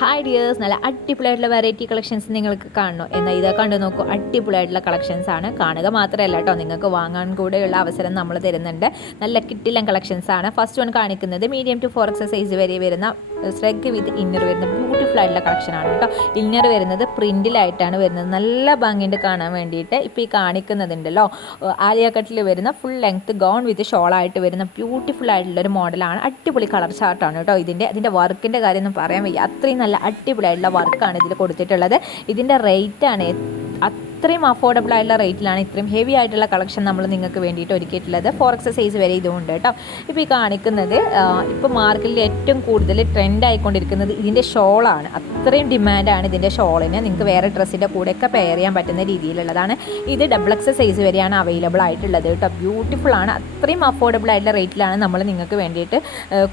Hi dears, നല്ല അടിപൊളിയായിട്ടുള്ള variety collections നിങ്ങൾക്ക് കാണണോ എന്നാൽ ഇതാ കണ്ടു നോക്കൂ. അടിപൊളിയായിട്ടുള്ള കളക്ഷൻസ് ആണ്. കാണുക മാത്രമല്ല കേട്ടോ, നിങ്ങൾക്ക് വാങ്ങാൻ കൂടെയുള്ള അവസരം നമ്മൾ തരുന്നുണ്ട്. നല്ല കിട്ടിലൻ കളക്ഷൻസ് ആണ്. ഫസ്റ്റ് വൺ കാണിക്കുന്നത് മീഡിയം ടു 4 എക്സസൈസ് വരെ വരുന്ന സ്ട്രെഗ് വിത്ത് ഇന്നർ വരുന്ന ബ്യൂട്ടിഫുൾ ആയിട്ടുള്ള കളക്ഷൻ ആണ് കേട്ടോ. ഇന്നർ വരുന്നത് പ്രിന്റിലായിട്ടാണ് വരുന്നത്. നല്ല ഭംഗിയുണ്ട് കാണാൻ വേണ്ടിയിട്ട്. ഇപ്പോൾ ഈ കാണിക്കുന്നതുണ്ടല്ലോ, ആലിയ കട്ടിൽ വരുന്ന ഫുൾ ലെങ്ത് ഗൗൺ വിത്ത് ഷോളായിട്ട് വരുന്ന ബ്യൂട്ടിഫുൾ ആയിട്ടുള്ളൊരു മോഡലാണ്. അടിപൊളി കളർ ചാർട്ടാണ് കേട്ടോ. അതിൻ്റെ വർക്കിൻ്റെ കാര്യം ഒന്നും പറയാൻ വയ്യ. അത്രയും നല്ല അടിപൊളിയായിട്ടുള്ള വർക്കാണ് ഇതിൽ കൊടുത്തിട്ടുള്ളത്. ഇതിൻ്റെ റേറ്റാണ് അത്രയും അഫോർഡബിൾ ആയിട്ടുള്ള റേറ്റിലാണ് ഇത്രയും ഹെവി ആയിട്ടുള്ള കളക്ഷൻ നമ്മൾ നിങ്ങൾക്ക് വേണ്ടിയിട്ട് ഒരുക്കിയിട്ടുള്ളത്. 4 എക്സസൈസ് വരെ ഇതുമുണ്ട് കേട്ടോ. ഇപ്പോൾ ഈ കാണിക്കുന്നത് ഇപ്പോൾ മാർക്കറ്റിൽ ഏറ്റവും കൂടുതൽ ട്രെൻഡ് ആയിക്കൊണ്ടിരിക്കുന്നത് ഇതിൻ്റെ ഷോളാണ്. അത്രയും ഡിമാൻഡാണ് ഇതിൻ്റെ ഷോളിന്. നിങ്ങൾക്ക് വേറെ ഡ്രസ്സിൻ്റെ കൂടെയൊക്കെ പെയർ ചെയ്യാൻ പറ്റുന്ന രീതിയിലുള്ളതാണ്. ഇത് ഡബിൾ എക്സസൈസ് വരെയാണ് അവൈലബിൾ ആയിട്ടുള്ളത് കേട്ടോ. ബ്യൂട്ടിഫുൾ ആണ്. അത്രയും അഫോർഡബിൾ ആയിട്ടുള്ള റേറ്റിലാണ് നമ്മൾ നിങ്ങൾക്ക് വേണ്ടിയിട്ട്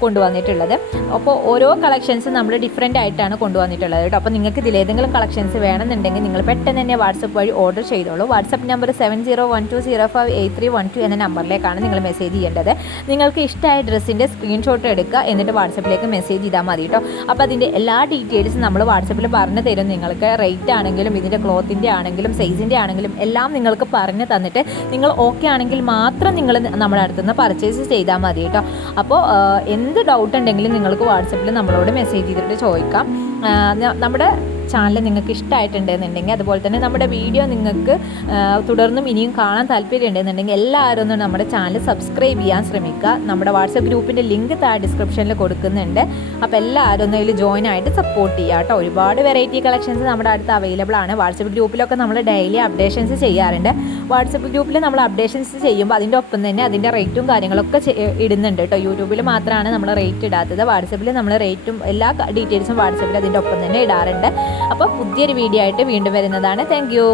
കൊണ്ടുവന്നിട്ടുള്ളത്. അപ്പോൾ ഓരോ കളക്ഷൻസും നമ്മൾ ഡിഫറെൻ്റ് ആയിട്ടാണ് കൊണ്ടുവന്നിട്ടുള്ളത് കേട്ടോ. അപ്പോൾ നിങ്ങൾക്ക് ഇതിലേതെങ്കിലും കളക്ഷൻസ് വേണമെന്നുണ്ടെങ്കിൽ നിങ്ങൾ പെട്ടെന്ന് തന്നെ വാട്സപ്പ് വഴി ഓർഡർ ചെയ്തോളൂ. വാട്സപ്പ് നമ്പർ 7012058312 എന്ന നമ്പറിലേക്കാണ് നിങ്ങൾ മെസ്സേജ് ചെയ്യേണ്ടത്. നിങ്ങൾക്ക് ഇഷ്ടമായ ഡ്രസ്സിൻ്റെ സ്ക്രീൻഷോട്ട് എടുക്കുക, എന്നിട്ട് വാട്സപ്പിലേക്ക് മെസ്സേജ് ചെയ്താൽ മതി കേട്ടോ. അപ്പോൾ അതിൻ്റെ എല്ലാ ഡീറ്റെയിൽസും നമ്മൾ വാട്സപ്പിൽ പറഞ്ഞു തരും. നിങ്ങൾക്ക് റേറ്റ് ആണെങ്കിലും ഇതിൻ്റെ ക്ലോത്തിൻ്റെ ആണെങ്കിലും സൈസിൻ്റെ ആണെങ്കിലും എല്ലാം നിങ്ങൾക്ക് പറഞ്ഞു തന്നിട്ട് നിങ്ങൾ ഓക്കെ ആണെങ്കിൽ മാത്രം നിങ്ങൾ നമ്മുടെ അടുത്തുനിന്ന് പർച്ചേസ് ചെയ്താൽ മതി കേട്ടോ. അപ്പോൾ എന്ത് ഡൗട്ട് ഉണ്ടെങ്കിലും നിങ്ങൾക്ക് വാട്സപ്പിൽ നമ്മളോട് മെസ്സേജ് ചെയ്തിട്ട് ചോദിക്കാം. നമ്മുടെ ചാനൽ നിങ്ങൾക്ക് ഇഷ്ടമായിട്ടുണ്ടെന്നുണ്ടെങ്കിൽ, അതുപോലെ തന്നെ നമ്മുടെ വീഡിയോ നിങ്ങൾക്ക് തുടർന്നും ഇനിയും കാണാൻ താല്പര്യം ഉണ്ടെന്നുണ്ടെങ്കിൽ എല്ലാവരും ഒന്ന് നമ്മുടെ ചാനൽ സബ്സ്ക്രൈബ് ചെയ്യാൻ ശ്രമിക്കുക. നമ്മുടെ വാട്സപ്പ് ഗ്രൂപ്പിൻ്റെ ലിങ്ക് താഴെ ഡിസ്ക്രിപ്ഷനിൽ കൊടുക്കുന്നുണ്ട്. അപ്പോൾ എല്ലാവരും ഒന്ന് അതിൽ ജോയിൻ ആയിട്ട് സപ്പോർട്ട് ചെയ്യുക കേട്ടോ. ഒരുപാട് വെറൈറ്റി കളക്ഷൻസ് നമ്മുടെ അടുത്ത് അവൈലബിൾ ആണ്. വാട്സപ്പ് ഗ്രൂപ്പിലൊക്കെ നമ്മൾ ഡെയിലി അപ്ഡേഷൻസ് ചെയ്യാറുണ്ട്. വാട്സപ്പ് ഗ്രൂപ്പിൽ നമ്മൾ അപ്ഡേഷൻസ് ചെയ്യുമ്പോൾ അതിൻ്റെ ഒപ്പം തന്നെ അതിൻ്റെ റേറ്റും കാര്യങ്ങളൊക്കെ ഇടുന്നുണ്ട് കേട്ടോ. യൂട്യൂബിൽ മാത്രമാണ് നമ്മൾ റേറ്റ് ഇടാത്തത്. വാട്സപ്പിൽ നമ്മൾ റേറ്റും എല്ലാ ഡീറ്റെയിൽസും വാട്സപ്പിൽ അതിൻ്റെ ഒപ്പം തന്നെ ഇടാറുണ്ട്. അപ്പോൾ പുതിയൊരു വീഡിയോ ആയിട്ട് വീണ്ടും വരുന്നതാണ്. Thank you.